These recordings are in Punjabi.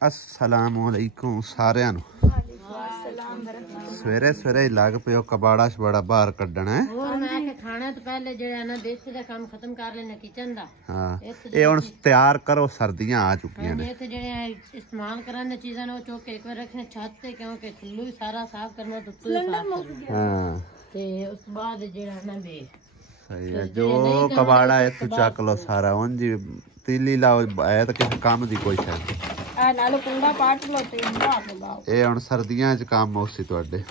अस्सलामुअलैकुम सारिਆਂ ਨੂੰ ਸਵੇਰੇ ਸਵੇਰੇ ਹੀ ਲੱਗ ਪਿਓ ਕਬਾੜਾ ਸ਼ਬਾੜਾ ਬਾਹਰ ਕੱਢਣਾ ਹੈ। ਹੋਰ ਮੈਂ ਕਿ ਖਾਣਾ ਤੋਂ ਪਹਿਲੇ ਜਿਹੜਾ ਨਾ ਦੇਸੀ ਦਾ ਕੰਮ ਖਤਮ ਕਰ ਲੈਣਾ ਕਿਚਨ ਦਾ। ਹਾਂ ਇਹ ਹੁਣ ਤਿਆਰ ਕਰੋ, ਸਰਦੀਆਂ ਆ ਚੁੱਕੀਆਂ ਨੇ। ਇੱਥੇ ਜਿਹੜੇ ਇਸਤੇਮਾਲ ਕਰਨ ਦੀ ਚੀਜ਼ਾਂ ਨੇ ਉਹ ਚੁੱਕ ਕੇ ਇੱਕ ਵਾਰ ਰੱਖਣੇ ਛੱਤ ਤੇ, ਕਿਉਂਕਿ ਥੱਲੋਂ ਹੀ ਸਾਰਾ ਸਾਫ਼ ਕਰਨਾ ਤੇ ਉੱਤੋਂ ਹੀ ਸਾਫ਼ ਕਰਨਾ। ਹਾਂ ਤੇ ਉਸ ਤੋਂ ਬਾਅਦ ਜਿਹੜਾ ਨਾ ਵੇ ਸਹੀ ਹੈ, ਜੋ ਕਬਾੜਾ ਹੈ ਤੂੰ ਚੱਕ ਲੋ ਸਾਰਾ। ਉਂਝ ਤੀਲੀ ਲਾਓ ਇਹ ਤਾਂ ਕਿਸੇ ਕੰਮ ਦੀ ਕੋਈ ਸ਼ੈ ਨਹੀਂ। ਨਾਲੇ ਕੁੰਡਾ ਪਾਟ ਲੋ ਤੇ ਇਹ ਹੁਣ ਸਰਦੀਆਂ ਚ ਕੰਮ ਹੋਸੀ ਤੁਹਾਡੇ।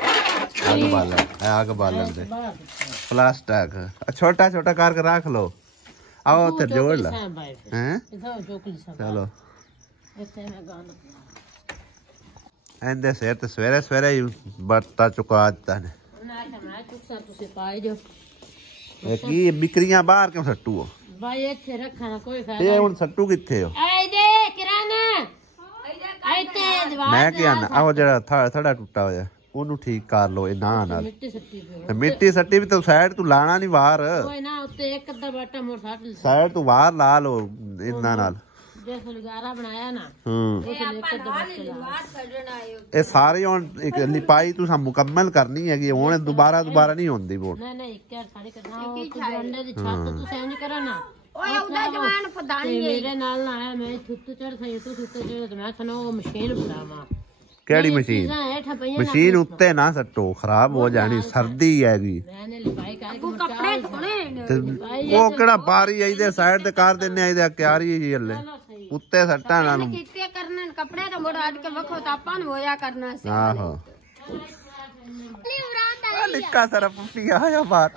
ਅੱਗ ਬਾਲਣ, ਅੱਗ ਬਾਲਣ ਦੇ ਪਲਾਸਟਿਕ छोटा छोटा करके रख लो। आओ ते जोड़ ला हैं। चलो एंदे से ते सवेरे सवेरे ही बर्ता चुका दिता ने। ये की बिक्रियां बाहर क्यों सट्टू हो भाई? इथे रखना कोई फायदा ये हुन सट्टू किथे हो? आई दे किराना मैं क्या ना आओ जरा थड़ा टूटा होया ਉਹਨੂੰ ਠੀਕ ਕਰ ਲੋ। ਇਹ ਨਾ ਨਾਲ ਮਿੱਟੀ ਸੱਟੀ ਵੀ ਤਾਂ ਸਾਈਡ ਤੂੰ ਲਾਣਾ ਨਹੀਂ ਬਾਹਰ। ਕੋਈ ਨਾ ਉੱਤੇ ਇੱਕ ਅੱਧਾ ਬਾਟਾ ਮੋਰ ਸੱਟ ਲੈ, ਸਾਈਡ ਤੂੰ ਬਾਹਰ ਲਾ ਲੋ ਇਹਨਾਂ ਨਾਲ। ਜੇ ਫੁਲਗਾਰਾ ਬਣਾਇਆ ਨਾ ਇਹ ਸਾਰੇ ਹੁਣ ਇੱਕ ਲਿਪਾਈ ਤੁਸੀਂ ਮੁਕੰਮਲ ਕਰਨੀ ਹੈਗੀ। ਹੁਣ ਦੁਬਾਰਾ ਨਹੀਂ ਹੁੰਦੀ ਬੋਲ। ਨਹੀਂ ਨਹੀਂ ਇੱਕ ਸਾਰੀ ਕਰਨਾ ਉਹ ਅੰਡੇ ਦੀ ਛੱਤ ਤੁਸੀਂ ਇੰਜ ਕਰੋ ਨਾ। ਓਏ ਉਹਦਾ ਜਵਾਨ ਫਦਾਨੀ ਮੇਰੇ ਨਾਲ ਨਾ ਆਇਆ। ਮੈਂ ਥੁੱਤ ਚੜ ਸਹੀ ਤੂੰ ਥੁੱਤ ਚੜ ਤੇ ਮੈਂ ਤੁਹਾਨੂੰ ਉਹ ਮਸ਼ੀਨ ਫੜਾਵਾਂ। ਕਿਹੜੀ ਮਸ਼ੀਨ? ਮਸ਼ੀਨ ਉੱਤੇ ਨਾ ਸੱਟੋ, ਖਰਾਬ ਹੋ ਜਾਣੀ। ਸਰਦੀ ਹੈਗੀ। ਉਹ ਕਿਹੜਾ ਬਾਰੀ ਆਈਦੇ ਸਾਈਡ ਤੇ ਕਰ ਦਿੰਨੇ ਆਈਦੇ ਕਿਆਰੀ ਜੀ ਹੱਲੇ ਉੱਤੇ ਸੱਟਾਂ ਨਾਲ ਕੱਪੜੇ ਤਾਂ ਮੋੜ ਅੱਡ ਕੇ ਵਖੋ ਤਾਂ ਆਪਾਂ ਨੂੰ ਹੋਇਆ ਕਰਨਾ ਸੀ। ਆਹੋ ਨਿੱਕਾ ਸਾਰਾ ਪੁੱਟੀ ਆਇਆ ਬਾਹਰ।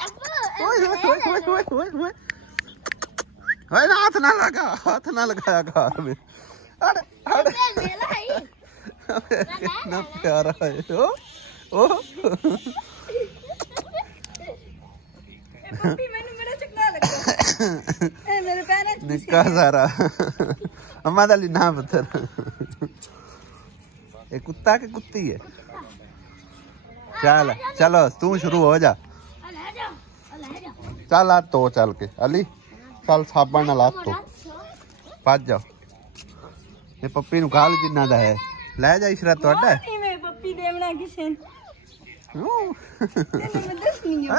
ਓਏ ਓਏ ਓਏ ਓਏ ਓਏ ਓਏ ਓਏ ਹੱਥ ਨਾ ਲਗਾ, ਹੱਥ ਨਾ ਲਗਾਇਆ ਘਰ ਵਿੱਚ। इतना प्यारा है ओ ओ निक्का सारा अम्मा दा लिना पत्थर। ये कुत्ता के कुत्ती है? चल चलो तू शुरू हो जा। चल आ तो चल के अली चल साबन नाल हाथ तो भज जाओ। ये पप्पी नु गाल जिन्ना दा है ਲੈ ਜਾ ਇਸ਼ਰਾ ਤੁਹਾਡਾ ਨਹੀਂ। ਮੈਂ ਪੱਪੀ ਦੇਵਣਾ ਕਿਸੇ ਨੂੰ ਤੈਨੂੰ ਮੈਂ ਦੱਸਣੀ ਆ।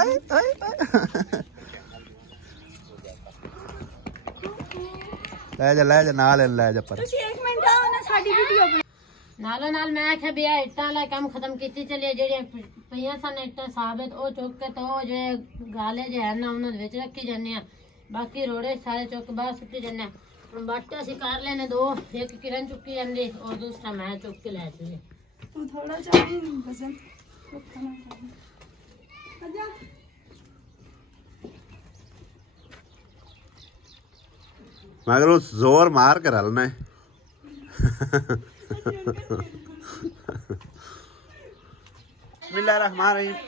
ਲੈ ਜਾ ਨਾਲ ਲੈ ਜਾ। ਪਰ ਤੁਸੀਂ 1 ਮਿੰਟ ਆਓ ਨਾ ਸਾਡੀ ਵੀਡੀਓ ਨਾਲ ਮੈਂ ਆਖਿਆ ਵੀ ਆ ਇੱਟਾਂ ਵਾਲਾ ਕੰਮ ਖਤਮ ਕੀਤੀ ਚੱਲੀਏ। ਜਿਹੜੀਆਂ ਪਈਆਂ ਸਨ ਇੱਟਾਂ ਸਾਬਤ ਉਹ ਚੁੱਕ ਕੇ ਤਾਂ ਉਹ ਜਿਹੜੇ ਗਾਲੇ ਜਿਹੇ ਹਨ ਉਹਨਾਂ ਦੇ ਵਿੱਚ ਰੱਖੀ ਜਾਂਦੇ ਆ। ਬਾਕੀ ਰੋੜੇ ਸਾਰੇ ਚੁੱਕ ਬਾਹਰ ਸੁੱਟੀ ਜਾਂਦੇ ਆ। बाटा से कार लेने दो, एक किरण चुक्की जल्दी और दूसरा मैं चुक के ले चुके। तू थोड़ा चाहिए पसंद आजा। मगर उस जोर मार कर हलना है।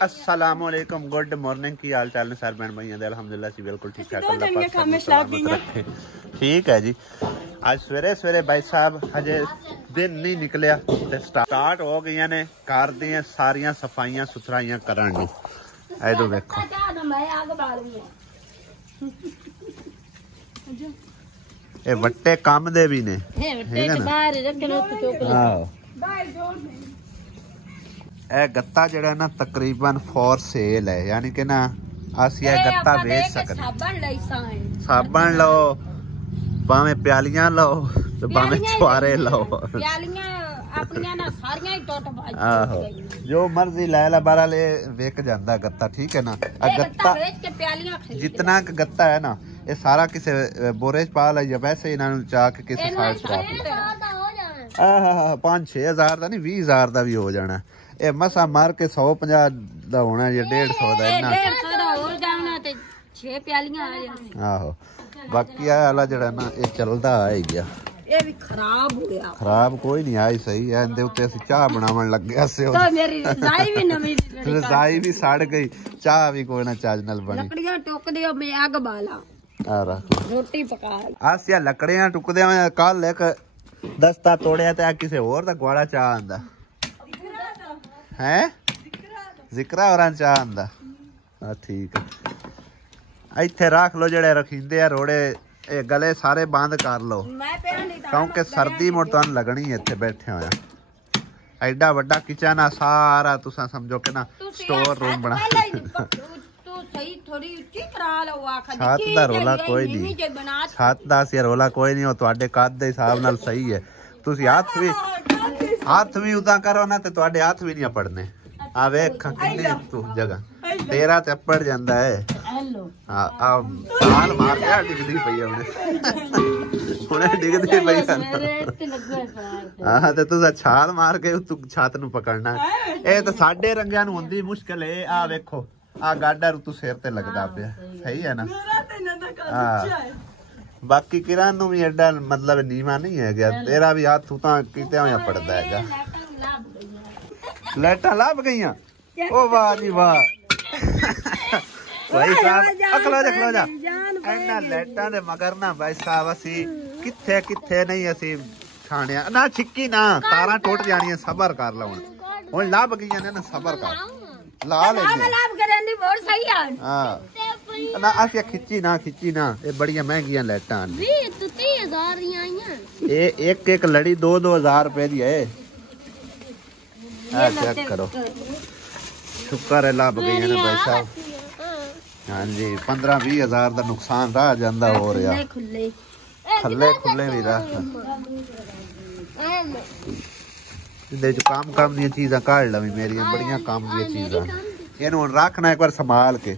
अस्सलामुअलैकुम, गुड मॉर्निंग। की हाल चाल ने सर बहन भाई? अल्हम्दुलिल्लाह जी बिल्कुल ठीक ठाक। ठीक है जी। आज सवेरे सवेरे भाई साहब हजे दिन नहीं निकलिया ते स्टार्ट हो गई ने घर दी सारिया सफाइयां सुथराइयां करन नूं। इधर देखो ये वट्टे काम दे भी ने। ਇਹ ਗੱਤਾ ਜਿਹੜਾ ਨਾ ਤਕਰੀਬਨ ਫॉर ਸੇਲ ਹੈ, ਯਾਨੀ ਕਿ ਨਾ ਅਸੀਂ ਇਹ ਗੱਤਾ ਵੇਚ ਸਕਦੇ। ਸਾਬਣ ਲਓ, ਭਾਵੇਂ ਪਿਆਲੀਆਂ ਲਓ ਤੇ ਭਾਵੇਂ ਛੁਆਰੇ ਲਓ। ਪਿਆਲੀਆਂ ਆਪਣੀਆਂ ਨਾ ਸਾਰੀਆਂ ਹੀ ਟੁੱਟ ਭੱਜ। ਆਹੋ ਜੋ ਮਰਜ਼ੀ ਲੈ ਲੈ ਬਾਰਾ ਲੈ ਵਿਕ ਜਾਂਦਾ ਗੱਤਾ। ਠੀਕ ਹੈ ਨਾ। ਇਹ ਗੱਤਾ ਵੇਚ ਕੇ ਪਿਆਲੀਆਂ ਖਰੀਦ। ਜਿੰਨਾ ਕ ਗੱਤਾ ਹੈ ਨਾ ਇਹ ਸਾਰਾ ਕਿਸੇ ਬੋਰੇ ਚ ਪਾ ਲੈ ਜਾਂ ਵੈਸੇ ਇਹਨਾਂ ਨੂੰ ਚਾ ਕੇ ਕਿਸੇ ਸਾਈਡ ਚ ਰੱਖ ਲੈ। ਆਹ 5-6 ਹਜ਼ਾਰ ਦਾ ਨਹੀਂ 20 ਹਜ਼ਾਰ ਦਾ ਵੀ ਹੋ ਜਾਣਾ। ਇਹ ਮਸਾ ਮਾਰ ਕੇ 150 ਦਾ ਹੋਣਾ ਜਾਂ 150 ਦਾ। ਇੰਨਾ 150 ਦਾ ਹੋ ਜਾਣਾ ਤੇ 6 ਪਿਆਲੀਆਂ ਆ ਜਾਣ। ਆਹੋ ਬਾਕੀ ਆ ਵਾਲਾ ਜਿਹੜਾ ਨਾ ਇਹ ਚੱਲਦਾ ਆ ਹੀ ਗਿਆ। ਇਹ ਵੀ ਖਰਾਬ ਹੋ ਗਿਆ। ਖਰਾਬ ਕੋਈ ਨਹੀਂ ਆਈ ਸਹੀ ਹੈ। ਇਹਦੇ ਉੱਤੇ ਅਸੀਂ ਚਾਹ ਬਣਾਉਣ ਲੱਗੇ ਸੀ ਤਾਂ ਮੇਰੀ ਰਜ਼ਾਈ ਵੀ ਨਵੀਂ ਰਜ਼ਾਈ ਵੀ ਸੜ ਗਈ। ਚਾਹ ਵੀ ਕੋਈ ਨਾ ਚੱਜ ਨਾਲ ਬਣੀ। ਲੱਕੜੀਆਂ ਟੁੱਕਦੇ ਮੈਂ ਅੱਗ ਬਾਲਾ ਆ ਰੱਖ ਰੋਟੀ ਪਕਾ। ਆਸਿਆ ਲੱਕੜੀਆਂ ਟੁੱਕਦੇ ਆ। ਕੱਲ ਇੱਕ ਦਸਤਾ ਤੋੜਿਆ ਤੇ ਆ ਕਿਸੇ ਹੋਰ ਦਾ ਗਵਾੜਾ ਚਾਹ ਆਂਦਾ ਹੈ। ਜ਼ਿਕਰਾ ਹੋਰਾਂ ਚਾਹ ਆਂਦਾ। ਠੀਕ ਹੈ। ਇੱਥੇ ਰੱਖ ਲੋ ਜਿਹੜੇ ਰਖੀਂਦੇ ਆ ਰੋੜੇ ਇਹ ਗਲੇ ਸਾਰੇ ਬੰਦ ਕਰ ਲਓ ਕਿਉਂਕਿ ਸਰਦੀ ਮੁੜ ਤੁਹਾਨੂੰ लगनी है ਇੱਥੇ ਬੈਠੇ ਹੋਇਆ। ਐਡਾ ਵੱਡਾ ਕਿਚਨ ਆ ਸਾਰਾ, ਤੁਸੀਂ ਸਮਝੋ ਕਿ ਨਾ ਸਟੋਰ रूम बना। छत ਦਾ ਰੋਲਾ ਕੋਈ ਨਹੀਂ, ਛੱਤ ਦਾ ਅਸੀਂ ਰੋਲਾ ਕੋਈ ਨਹੀਂ, ਉਹ ਤੁਹਾਡੇ ਕੱਦ ਦੇ ਹਿਸਾਬ ਨਾਲ ਸਹੀ ਹੈ। ਤੁਸੀਂ ਹੱਥ ਵੀ ਉਦਾਂ ਕਰੋ ਨਾ ਤੇ ਤੁਹਾਡੇ ਹੱਥ ਵੀ ਨਹੀਂ ਪੜਨੇ। ਆ ਵੇਖ ਕਿੰਨੀ ਤੂੰ ਜਗ੍ਹਾ ਤੇਰਾ ਤੇ ਪੜ ਜਾਂਦਾ ਹੈ। ਆ ਛਾਲ ਮਾਰ ਕੇ ਡਿੱਗਦੀ ਪਈ ਹੁਣੇ ਡਿੱਗਦੀ ਪਈ ਹਾਂ ਤੇ ਤੁਸੀਂ ਛਾਲ ਮਾਰ ਕੇ ਤੂੰ ਛੱਤ ਨੂੰ ਪਕੜਨਾ। ਇਹ ਤਾਂ ਸਾਡੇ ਰੰਗਿਆਂ ਨੂੰ ਹੁੰਦੀ ਮੁਸ਼ਕਿਲ ਹੈ। ਆ ਵੇਖੋ ਆ ਗਾਡਾ ਰੂ ਤੂੰ ਸਿਰ ਤੇ ਲੱਗਦਾ ਪਿਆ, ਸਹੀ ਹੈ ਨਾ। ਬਾਕੀ ਕਿਰਨ ਨੂੰ ਵੀ ਐਡਾ ਮਤਲਬ ਨੀਵਾ ਨਹੀਂ ਹੈਗਾ, ਤੇਰਾ ਵੀ ਹੱਥ ਤਾਂ ਕਿਤੇ ਹੋਇਆ ਪੜਦਾ ਹੈਗਾ। ਲਾਈਟਾਂ ਲੱਭ ਗਈਆਂ, ਉਹ ਵਾਹ ਜੀ ਵਾਹ ਭਾਈ ਸਾਹਿਬ। ਖਲੋ ਜਾ ਇਹਨਾਂ ਲਾਈਟਾਂ ਦੇ ਮਗਰ ਨਾ ਭਾਈ ਸਾਹਿਬ ਅਸੀਂ ਕਿੱਥੇ ਨਹੀਂ ਅਸੀਂ ਛਾਣਿਆ ਨਾ। ਛਿੱਕੀ ਨਾ, ਤਾਰਾਂ ਟੁੱਟ ਜਾਣੀਆਂ, ਸਬਰ ਕਰ ਲਓ। ਹੁਣ ਲੱਭ ਗਈਆਂ ਨੇ ਨਾ, ਸਬਰ ਕਰ ਲਾ ਲੈ। ਹਾਂ ਨਾ ਅਸੀਂ ਖਿੱਚੀ ਨਾ ਇਹ ਬੜੀਆਂ ਮਹਿੰਗੀਆਂ ਲਾਈਟਾਂ ਨੇ। ਇਹ ਇੱਕ ਲੜੀ 2-2000 रुपए ਦੀ ਹੈ। चेक करो, शुक्र है ਲੱਭ ਗਈਆਂ ਨੇ ਭਾਈ ਸਾਹਿਬ। ਹਾਂਜੀ 15-20 ਹਜ਼ਾਰ ਦਾ ਨੁਕਸਾਨ ਰਾਹ ਜਾਂਦਾ ਹੋ ਰਿਹਾ। ਖੁੱਲੇ ਵੀ ਰਾਹ ਇਹਦੇ ਚ ਕੰਮ ਦੀਆਂ ਚੀਜ਼ਾਂ ਕੱਢ ਲਵੀਂ, ਮੇਰੀਆਂ ਬੜੀਆਂ ਕੰਮ ਦੀਆਂ ਚੀਜ਼ਾਂ। ਇਹਨੂੰ ਹੁਣ ਰੱਖਣਾ ਇੱਕ ਵਾਰ ਸੰਭਾਲ ਕੇ।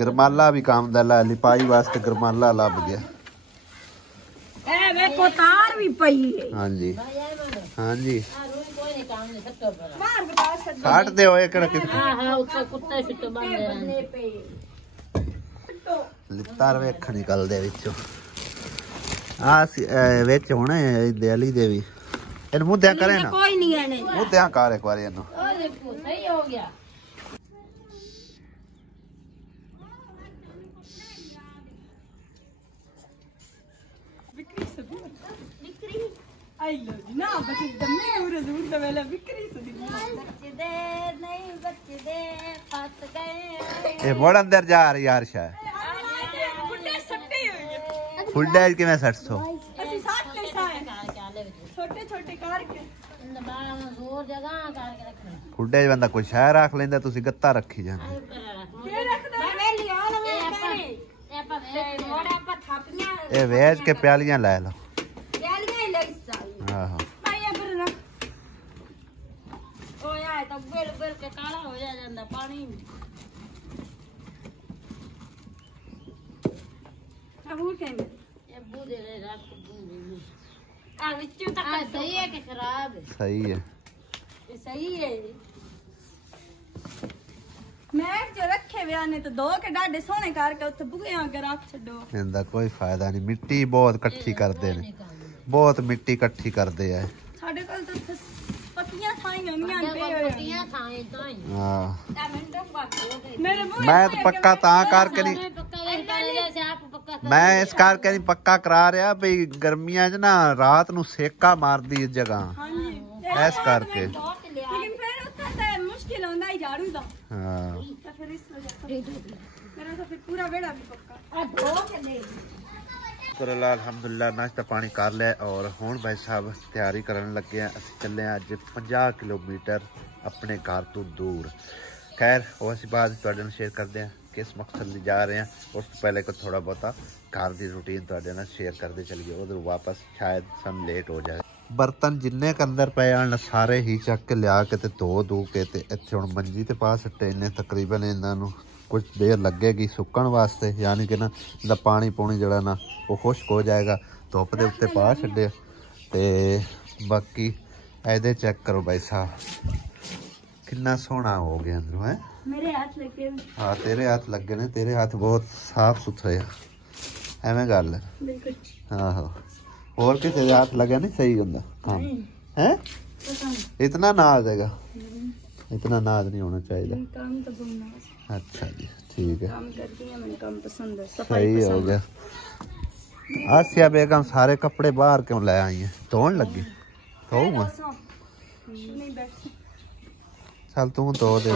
ਗਰਮਾਲਾ ਵੀ ਕੰਮ ਦਾ ਲਿਪਾਈ ਵਾਸਤੇ ਗਰਮਾਲਾ ਲੱਭ ਗਿਆ। ਵੇਖੋ ਤਾਰ ਵੀ ਪਈ ਹੈ। ਹਾਂਜੀ ਕੱਟਦੇ ਹੋਏ ਕਿਹੜਾ ਲਿੱਤਾਰ ਵੇਖ ਨਿਕਲਦੇ ਵਿੱਚੋਂ। ਆ ਵਿੱਚ ਹੁਣ ਦਿਆਲੀ ਦੇ ਵੀ ਇਹਨੂੰ ਮੁੱਦਿਆਂ ਕਰੇ ਨਾ, ਕੋਈ ਨਹੀਂ ਆਣੇ ਮੁੱਦਿਆਂ ਕਰ ਇੱਕ ਵਾਰੀ ਇਹਨੂੰ। ਸਹੀ ਹੋ ਗਿਆ। ਇਹ ਬੜ ਅੰਦਰ ਜਾ ਰਹੀ ਯਾਰ ਸ਼ਾਇਦ ਫੁੱਡੇ ਕਿਵੇਂ 600 ਫੁੱਡੇ ਬੰਦਾ ਕੋਈ ਸ਼ਹਿਰ ਰੱਖ ਲੈਂਦਾ, ਤੁਸੀਂ ਗੱਤਾ ਰੱਖੀ ਜਾਂਦੇ। ਇਹ ਵੇਚ ਕੇ ਪਿਆਲੀਆਂ ਲੈ ਲਓ। ਆਹੋ सही है। मैं जो रखे हुए ने तो दो के डाडे सोने करके उत्ते बुगे आगे रख छड्डो। इनदा कोई फायदा नहीं, मिट्टी बहुत इकट्ठी करदे ने, बहुत मिट्टी इकट्ठी करदे है। साडे कोल तो पत्तियां थाईयां नहीं पे पत्तियां थाई ताई। हां मैं तो पक्का ता करके नहीं, मैं इस करके नहीं पक्का करा रहा भाई गर्मियां च ना रात ਨੂੰ ਸੇਕਾ ਮਾਰਦੀ ਜਗ੍ਹਾ ਇਸ ਕਰਕੇ। लेकिन फिर उसका मुश्किल होता है झाड़ू दा। हां तो फिर इस वजह से मेरा तो फिर पूरा बेड़ा भी पक्का धो के ले। शुक्र अल्हम्दुलिल्लाह नाश्ता पानी कर लिया और हुण भाई साहब तैयारी करन लगे हैं। ਅਸੀਂ ਚੱਲੇ ਹਾਂ ਅੱਜ 50 किलोमीटर अपने घर तो दूर। खैर वो ਅਸੀਂ ਬਾਅਦ ਤੁਹਾਡੇ ਨਾਲ ਸ਼ੇਅਰ ਕਰਦੇ ਹਾਂ किस मकसद लिए जा रहे हैं। उस तो पहले को थोड़ा बहुत घर की रूटीन ਤੁਹਾਡੇ ਨਾਲ शेयर करते चलिए, उधर वापस शायद सन लेट हो जाए। बर्तन जिन्ने के अंदर पे आन सारे ही चक के लिया के धो धू के इत्थे हुण मंजी ते पा सट्टे ने। तकरीबन इन्हां कुछ देर लगेगी सुकण वास्ते, यानी कि ना इहदा पानी पौनी जड़ा ना वो खुश्क हो जाएगा। धुप दे उत्ते पा छड्डे ते बाकी इहदे चेक करो भाई साहब कितना सोहना हो गया अंदरों है। मेरे हाथ लगे। हाँ तेरे हाथ लगे ने, तेरे हाथ बहुत साफ सुथरे एवें गल है। आहो और किसी के हाथ लगे नहीं सही होंदा काम है। इतना नाज हैगा, इतना नाज नहीं होना चाहिए। काम तो बहुत अच्छा जी ठीक है, काम करती है, मैं काम पसंद है, सही हो गया। आसिया बेगम सारे कपड़े बाहर क्यों ले आई है, धोन लगी? धोऊंगा नहीं बैठ चल तू धो दे।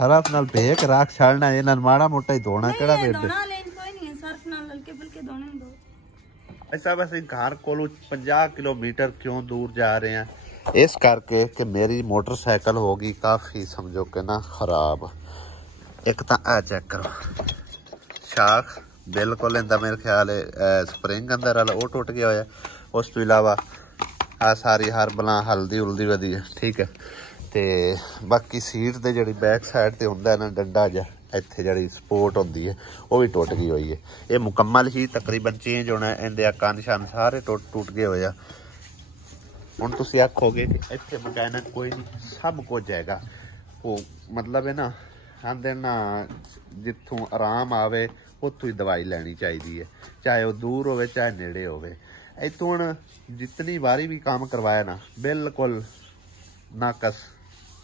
ਸਰਫ ਨਾਲ ਭੇ ਕੇ ਰੱਖ ਛੱਡਣਾ, ਇਹਨਾਂ ਨੂੰ ਮਾੜਾ ਮੋਟਾ ਹੀ ਧੋਣਾ ਕਿਹੜਾ ਵੇਟ ਧੋਣਾ ਲੈਣ ਕੋਈ ਨਹੀਂ ਸਰਫ ਨਾਲ ਹਲਕੇ ਫੁਲਕੇ ਧੋਣੇ ਦੋ। ऐसा बस घर को 50 किलोमीटर क्यों दूर जा रहे हैं, इस करके कि मेरी मोटरसाइकिल होगी काफ़ी समझो कि ना ख़राब। एक तो आ चेक करो शाख बिल्कुल इंदा मेरे ख्याल है स्प्रिंग अंदर वाला वो टुट गया होया। उस तो इलावा आ सारी हरबला हल्दी उल्दी वधी है, ठीक है। तो बाकी सीट ते जिहड़ी बैक साइड ते हुंदा है ना डंडा जिहा ਇੱਥੇ ਜਿਹੜੀ ਸਪੋਰਟ ਹੁੰਦੀ ਹੈ ਉਹ ਵੀ ਟੁੱਟ ਗਈ ਹੋਈ ਹੈ। ਇਹ ਮੁਕੰਮਲ ਹੀ ਤਕਰੀਬਨ ਚੇਂਜ ਹੋਣਾ, ਇਹਦੇ ਕੰਨ ਸ਼ਨ ਸਾਰੇ ਟੁੱਟ ਗਏ ਹੋਏ ਆ। ਹੁਣ ਤੁਸੀਂ ਆਖੋਗੇ ਕਿ ਇੱਥੇ ਮਕੈਨਿਕ ਕੋਈ ਨਹੀਂ, ਸਭ ਕੁਝ ਹੈਗਾ। ਉਹ ਮਤਲਬ ਹੈ ਨਾ ਆਂਦੇ ਨਾ ਜਿੱਥੋਂ ਆਰਾਮ ਆਵੇ ਉੱਥੋਂ ਹੀ ਦਵਾਈ ਲੈਣੀ ਚਾਹੀਦੀ ਹੈ, ਚਾਹੇ ਉਹ ਦੂਰ ਹੋਵੇ ਚਾਹੇ ਨੇੜੇ ਹੋਵੇ। ਇੱਥੋਂ ਹੁਣ ਜਿਤਨੀ ਵਾਰੀ ਵੀ ਕੰਮ ਕਰਵਾਇਆ ਨਾ ਬਿਲਕੁਲ ਨਾਕਸ,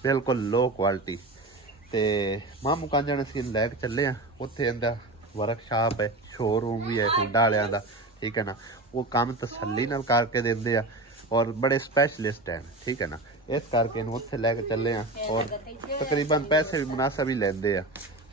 ਬਿਲਕੁਲ ਲੋ ਕੁਆਲਿਟੀ। ਤੇ ਮਾਮੂ ਕਾਂਜਣ ਅਸੀਂ ਲੈ ਕੇ ਚੱਲੇ ਆ, ਉੱਥੇ ਇਹਦਾ ਵਰਕਸ਼ਾਪ ਹੈ, ਸ਼ੋਰੂਮ ਵੀ ਹੈ ਹੁੰਡਾ ਵਾਲਿਆਂ ਦਾ, ਠੀਕ ਹੈ ਨਾ। ਉਹ ਕੰਮ ਤਸੱਲੀ ਨਾਲ ਕਰਕੇ ਦਿੰਦੇ ਆ ਔਰ ਬੜੇ ਸਪੈਸ਼ਲਿਸਟ ਹਨ, ਠੀਕ ਹੈ ਨਾ। ਇਸ ਕਰਕੇ ਇਹਨੂੰ ਉੱਥੇ ਲੈ ਕੇ ਚੱਲੇ ਆ ਔਰ ਤਕਰੀਬਨ ਪੈਸੇ ਵੀ ਮੁਨਾਸਬ ਹੀ ਲੈਂਦੇ ਆ।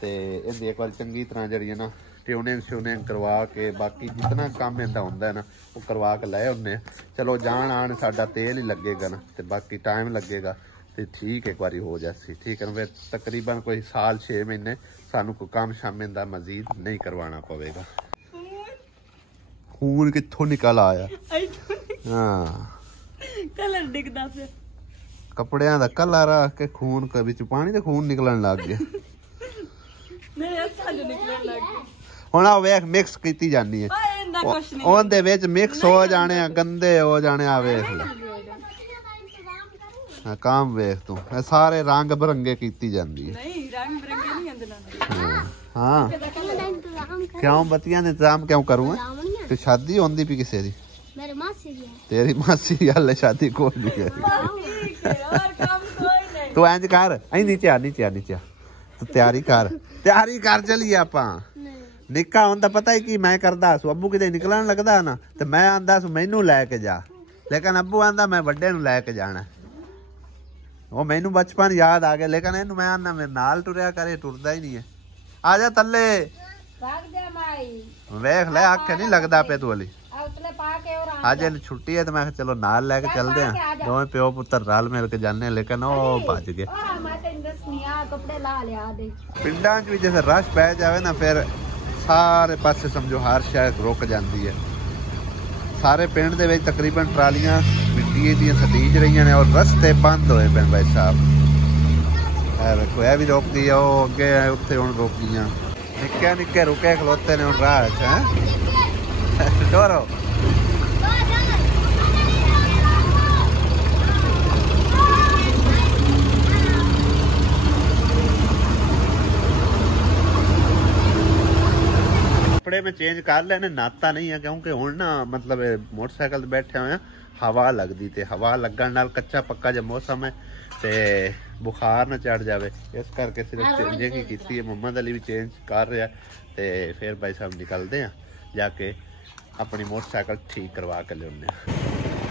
ਤੇ ਇਹਦੀ ਇੱਕ ਵਾਰ ਚੰਗੀ ਤਰ੍ਹਾਂ ਜਿਹੜੀ ਹੈ ਨਾ ਟਿਊਨਿੰਗ ਸ਼ਿਊਨਿੰਗ ਕਰਵਾ ਕੇ ਬਾਕੀ ਜਿਤਨਾ ਕੰਮ ਇਹਦਾ ਹੁੰਦਾ ਹੈ ਨਾ ਉਹ ਕਰਵਾ ਕੇ ਲੈ ਆਉਂਦੇ ਆ। ਚਲੋ ਜਾਣ ਆਣ ਸਾਡਾ ਤੇਲ ਹੀ ਲੱਗੇਗਾ ਨਾ ਤੇ ਬਾਕੀ ਟਾਈਮ ਲੱਗੇਗਾ ਤੇ ਠੀਕ ਇੱਕ ਵਾਰੀ ਹੋ ਜਾਸੀ, ਠੀਕ ਹੈ ਨਾ। ਫਿਰ ਤਕਰੀਬਨ ਕੋਈ ਸਾਲ 6 ਮਹੀਨੇ ਸਾਨੂੰ ਕੋਈ ਕੰਮ ਸ਼ਾਮੇ ਦਾ ਮਜ਼ੀਦ ਨਹੀਂ ਕਰਵਾਉਣਾ ਪਵੇਗਾ। ਖੂਨ ਕਿੱਥੋਂ ਨਿਕਲ ਆਇਆ? ਹਾਂ ਕਲਰ ਡਿੱਗਦਾ ਪਿਆ, ਕੱਪੜਿਆਂ ਦਾ ਕਲਰ ਆ ਕੇ ਖੂਨ ਵਿੱਚ ਪਾਣੀ ਤੇ ਖੂਨ ਨਿਕਲਣ ਲੱਗ ਗਿਆ। ਮੇਰੇ ਅੱਖਾਂ ਚੋਂ ਨਿਕਲਣ ਲੱਗ ਗਿਆ। ਹੁਣ ਆ ਵੇਖ ਮਿਕਸ ਕੀਤੀ ਜਾਂਦੀ ਹੈ, ਉਹਦੇ ਵਿੱਚ ਮਿਕਸ ਹੋ ਜਾਣੇ ਆ, ਗੰਦੇ ਹੋ ਜਾਣੇ ਆ। ਵੇਖ ਲੈ काम वेख तू सारे रंग बिरंगे कीती जांदी है। नहीं रंग बिरंगे नहीं अंदर ना। हां क्यों बत्तियां दे इंतजाम क्यों करूंगा? ते शादी होंदी भी किसे दी? मेरी मासी दी है। तेरी मासी दी हाले शादी कोई नहीं है। और काम कोई नहीं। तू इंज कर आई नीचे तू तैयारी कर चलिए आपां। निक्का हुंदा पता ही की मैं करदा सु, अब्बू किते निकलन लगदा ना ते मैं आंदा सु मैनू लेके जा, लेकिन अब्बू आंदा मैं वड्डे नू लेके जाना। ਉਹ ਮੈਨੂੰ ਬਚਪਨ ਯਾਦ ਆ ਗਿਆ, ਲੇਕਿਨ ਇਹਨੂੰ ਮੈਂ ਆਨਾ ਮੇਰੇ ਨਾਲ ਟੁਰਿਆ ਕਰੇ, ਟੁਰਦਾ ਹੀ ਨਹੀਂ ਹੈ। ਆ ਜਾ ਥੱਲੇ ਭਾਗ ਜਾ ਮਾਈ, ਵੇਖ ਲੈ ਅੱਖ ਨਹੀਂ ਲੱਗਦਾ ਪਿਆ ਤੂੰ ਵਾਲੀ। ਅੱਜ ਇਹਨੂੰ ਛੁੱਟੀ ਹੈ ਤੇ ਮੈਂ ਕਿਹਾ ਚਲੋ ਨਾਲ ਲੈ ਕੇ ਚੱਲਦੇ ਆ, ਦੋਵੇਂ ਪਿਓ ਪੁੱਤਰ ਰਲ ਮਿਲ ਕੇ ਜਾਂਦੇ, ਲੇਕਿਨ ਉਹ ਭੱਜ ਗਏ। ਪਿੰਡਾਂ 'ਚ ਵੀ ਜੇ ਰਸ਼ ਪੈ ਜਾਵੇ ਨਾ ਫਿਰ ਸਾਰੇ ਪਾਸੇ ਸਮਝੋ ਹਰ ਸ਼ਹਿਰ ਰੁਕ ਜਾਂਦੀ ਹੈ। ਸਾਰੇ ਪਿੰਡ ਦੇ ਵਿੱਚ ਤਕਰੀਬਨ ਟਰਾਲੀਆਂ ਮਿੱਟੀ ਦੀਆਂ ਸਟੀਜ ਰਹੀਆਂ ਨੇ ਔਰ ਰਸਤੇ ਬੰਦ ਹੋਏ ਪਏ ਭਾਈ ਸਾਹਿਬ। ਵੇਖੋ ਇਹ ਵੀ ਰੁਕ ਗਈ, ਉਹ ਅੱਗੇ ਉੱਥੇ ਹੁਣ ਰੁਕ ਗਈਆਂ। ਨਿੱਕੇ ਨਿੱਕੇ ਰੁਕੇ ਖਲੋਤੇ ਨੇ ਹੁਣ ਰਾਹ 'ਚ। ਹੈ ਡੋਰੋ कपड़े में चेंज कर लेने, नाता नहीं है क्योंकि हुण ना मतलब मोटरसाइकिल बैठे हुए हवा लगती, तो हवा लगन नाल कच्चा पक्का जो मौसम है तो बुखार ना चढ़ जाए, इस करके सिर्फ चेंजिंग ही की है। मुहम्मद अली भी चेंज कर रहा तो फिर भाई साहब निकलते हैं जाके अपनी मोटरसाइकिल ठीक करवा के लिया।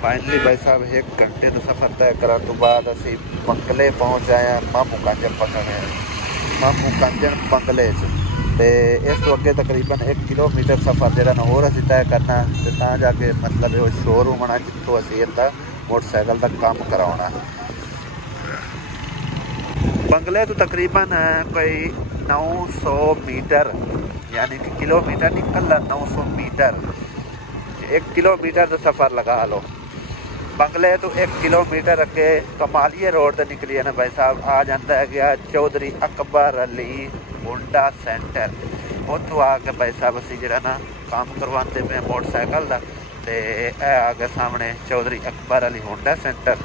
फाइनली भाई साहब 1 घंटे का सफ़र तय करने तो बाद असी बंगले पहुँच आए हैं। मामू कांजन पकड़े मामू कांजन बंगले ते इस तो अगे तकरीबन 1 किलोमीटर सफ़र जो ना होर असी तय करना तो ना जाके मतलब वो शोरूम आना जितों असी इहदा मोटरसाइकिल का काम कराना। बंगले तो तकरीबन कोई 900 मीटर यानी कि किलोमीटर निकल 900 मीटर, 1 किलोमीटर का सफ़र लगा लो। बंगले तो 1 किलोमीटर अगे कमालिया रोड तो निकली है ना भाई साहब, आ जाता है गया चौधरी अकबर अली होंडा सेंटर। उतों आके भाई साहब असी जो ना काम करवाते पे मोटरसाइकिल का, तो यह आ गया सामने चौधरी अकबर अली होंडा सेंटर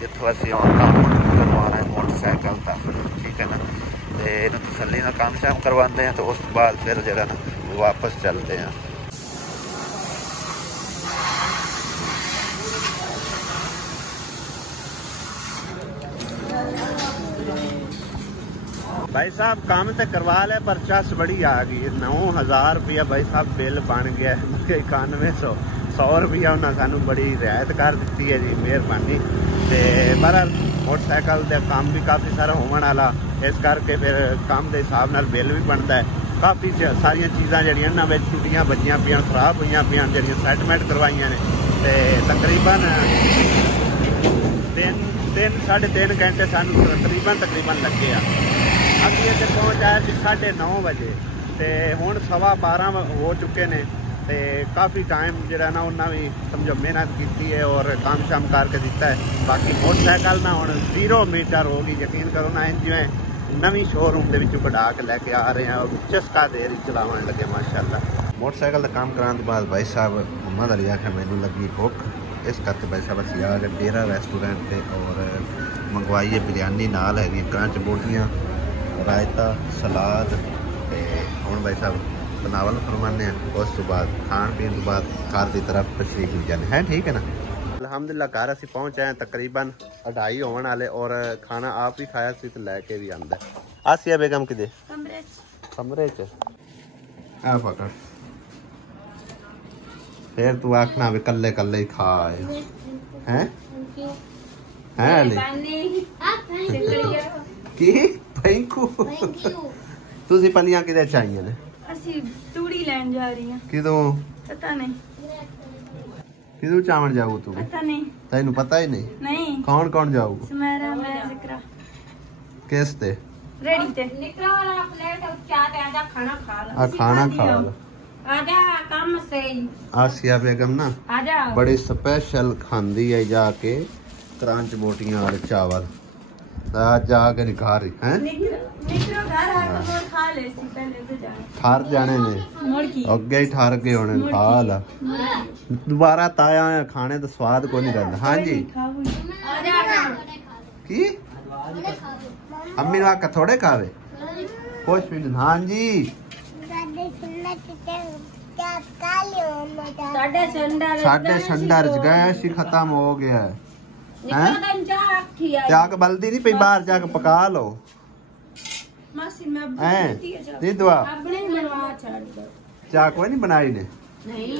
जितों असी काम करवाना है मोटरसाइकिल का, ठीक है ना। तो इन्हें तसली ना काम शाम करवाते हैं तो उस बाद फिर जो ना वापस चलते हैं। भाई साहब काम तो करवा ले पर चस बड़ी आ गई। 9000 रुपया भाई साहब बिल बन गया 9100 100 रुपया उन्हें सानू बड़ी रियायत कर दी है जी, मेहरबानी। तो पर मोटरसाइकिल का काम भी काफ़ी सारा होने वाला, इस करके फिर काम के हिसाब नाल बिल भी बनता है। काफ़ी सारिया चीज़ां जड़ियां ना विच टुटियां बजियां पियां, खराब हुई पियां, जड़ियां सैटमेंट करवाइयां ने ते तकरीबन 3-3.5 घंटे सानू तकरीबन लगे आ। अभी इत्थे पहुँच आया सी 9:30 बजे ते हुण 12:15 हो चुके ने ते काफ़ी टाइम जो ना उन्हें भी समझो मेहनत की है और काम शाम करके दिता है। बाकी मोटरसाइकिल ना हुण 0 मीटर हो गई, यकीन करो ना, जिवें नवी शोरूम के विचों कढ़ा के लैके आ रहे हैं और चस्का दे रही चलावन लगे माशाल्लाह। मोटरसाइकिल का काम कराने के बाद भाई साहब मोहम्मद अली आखिर मैनू लगी भुख, इस करके भाई साहब असीं आ गए डेरा रेस्टोरेंट पे और मंगवाई है बिरयानी, नाल है क्रंच बोटियाँ, रायता, सलाद ते हुण भाई साहब बनावल फरमाने उस तो बाद खान पीन तो बाद घर की तरफ तशरीफ ले जाने हैं। ठीक है ना। अल्हम्दुलिल्लाह घर असीं पहुँच आए तकरीबन 2:30 होने वाले और खाना आप ही खाया सी तो लैके भी आंदा। आसिया बेगम किदे कमरे च आ पकड़, फिर तू आखना भी कल्ले कल्ले ही खा आए हैं की थैंकू। तुसी पलियां किदे चाहिए ने? ਅਸੀਂ ਤੂੜੀ ਲੈਣ ਜਾ ਰਹੀ ਹਾਂ। ਕਿਦੋਂ? ਪਤਾ ਨਹੀਂ ਕਿਦੋਂ ਚਾਵਣ ਜਾਊ ਤੂੰ? ਪਤਾ ਨਹੀਂ। ਤੈਨੂੰ ਪਤਾ ਹੀ ਨਹੀਂ? ਨਹੀਂ। ਕੌਣ ਕੌਣ ਜਾਊ? ਸਮੈਰਾ, ਮੈਂ, ਜ਼ਿਕਰਾ। ਕਿਸ ਤੇ? रेडी ते निकलो वाला प्लेट क्या ते आजा खाना खा लो। आ खाना खा लो। आजा काम से आसिया बेगम ना आजा बड़ी स्पेशल खांदी है जाके क्रंच बोटियां और चावल जाके नहीं खा रही हैं। निकलो घर आके और खा ले सी पहले तो जाने ठहर जाने ने मोड़ की अगे ही ठहर के होने खा ला दोबारा ताया खाने तो स्वाद को नहीं रहता। हाँ जी आजा की अम्मी ने आका थोड़े खावे कुछ भी नहीं। हाँ जी साढ़े संडर गैस ही खत्म हो गया है। जाके बल्दी नहीं पी बाहर जाके पका लो। मासी मैं नहीं दुआ चाह कोई नहीं बनाई ने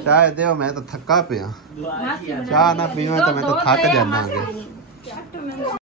चाय दे मैं तो थका पिया चाह ना पीवा तो मैं तो थक जाना।